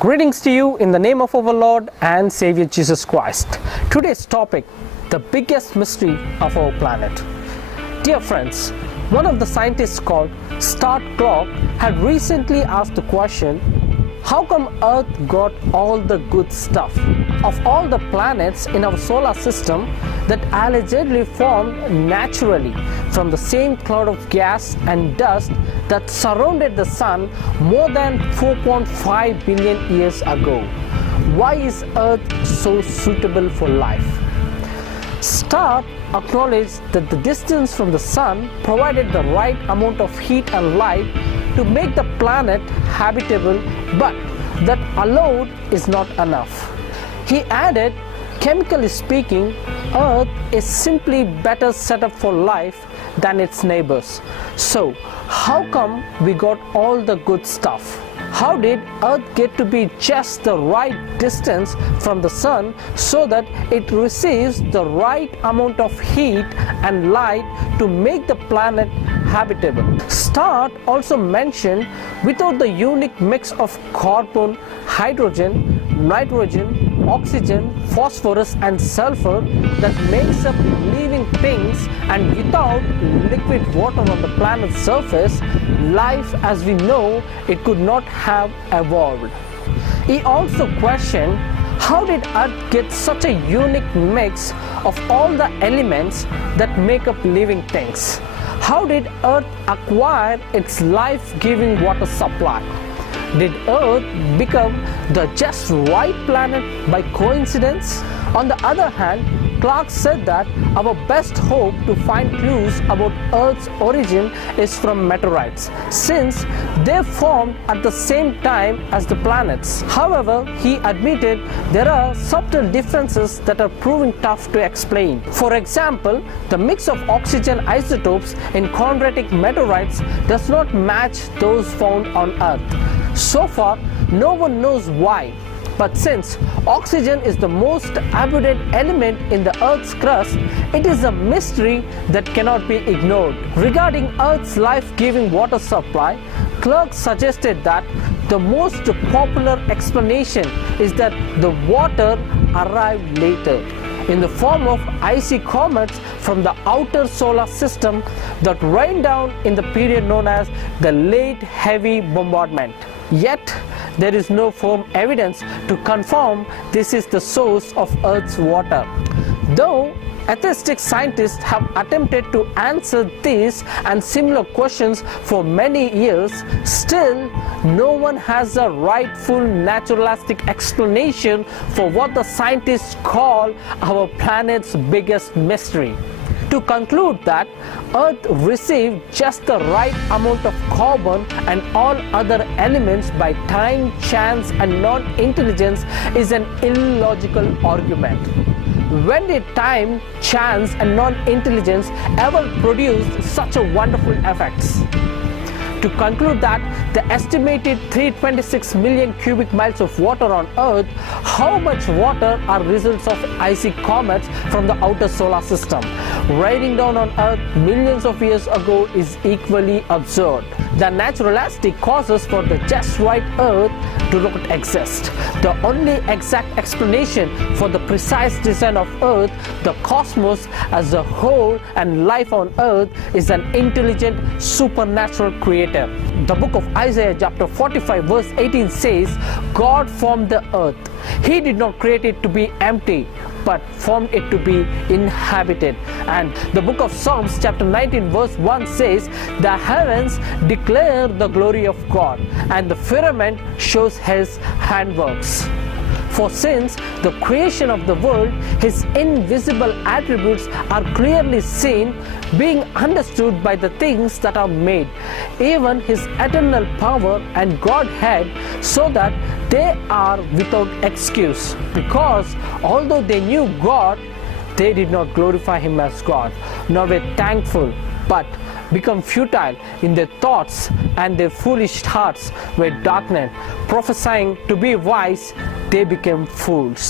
Greetings to you in the name of our Lord and Savior Jesus Christ. Today's topic, the biggest mystery of our planet. Dear friends, one of the scientists called Stuart Clark had recently asked the question, how come Earth got all the good stuff? Of all the planets in our solar system that allegedly formed naturally from the same cloud of gas and dust that surrounded the sun more than 4.5 billion years ago, why is Earth so suitable for life? Stuart acknowledged that the distance from the sun provided the right amount of heat and light to make the planet habitable, but that alone is not enough. He added, chemically speaking, Earth is simply better set up for life than its neighbors. So, how come we got all the good stuff? How did Earth get to be just the right distance from the sun so that it receives the right amount of heat and light to make the planet habitable? Stuart also mentioned without the unique mix of carbon, hydrogen, nitrogen, oxygen, phosphorus and sulfur that makes up living things, and without liquid water on the planet's surface, life as we know it could not have evolved. He also questioned, how did Earth get such a unique mix of all the elements that make up living things? How did Earth acquire its life-giving water supply? Did Earth become the just right planet by coincidence? On the other hand, Clark said that our best hope to find clues about Earth's origin is from meteorites, since they formed at the same time as the planets. However, he admitted there are subtle differences that are proving tough to explain. For example, the mix of oxygen isotopes in chondritic meteorites does not match those found on Earth. So far, no one knows why. But since oxygen is the most abundant element in the Earth's crust, it is a mystery that cannot be ignored. Regarding Earth's life-giving water supply, Clark suggested that the most popular explanation is that the water arrived later in the form of icy comets from the outer solar system that rained down in the period known as the Late Heavy Bombardment. Yet, there is no firm evidence to confirm this is the source of Earth's water. Though atheistic scientists have attempted to answer these and similar questions for many years, still no one has a rightful naturalistic explanation for what the scientists call our planet's biggest mystery. To conclude that Earth received just the right amount of carbon and all other elements by time, chance and non-intelligence is an illogical argument. When did time, chance and non-intelligence ever produce such a wonderful effects? To conclude that the estimated 326 million cubic miles of water on Earth, how much water are results of icy comets from the outer solar system raining down on Earth millions of years ago is equally absurd. The naturalistic causes for the just right Earth do not exist. The only exact explanation for the precise design of Earth, the cosmos as a whole and life on Earth is an intelligent supernatural creator. The book of Isaiah chapter 45 verse 18 says, God formed the earth. He did not create it to be empty, but formed it to be inhabited. And the book of Psalms chapter 19 verse 1 says, the heavens declare the glory of God, and the firmament shows his handworks. For since the creation of the world, his invisible attributes are clearly seen, being understood by the things that are made, even his eternal power and Godhead, so that they are without excuse. Because although they knew God, they did not glorify him as God, nor were thankful, but become futile in their thoughts, and their foolish hearts were darkened. Prophesying to be wise, they became fools.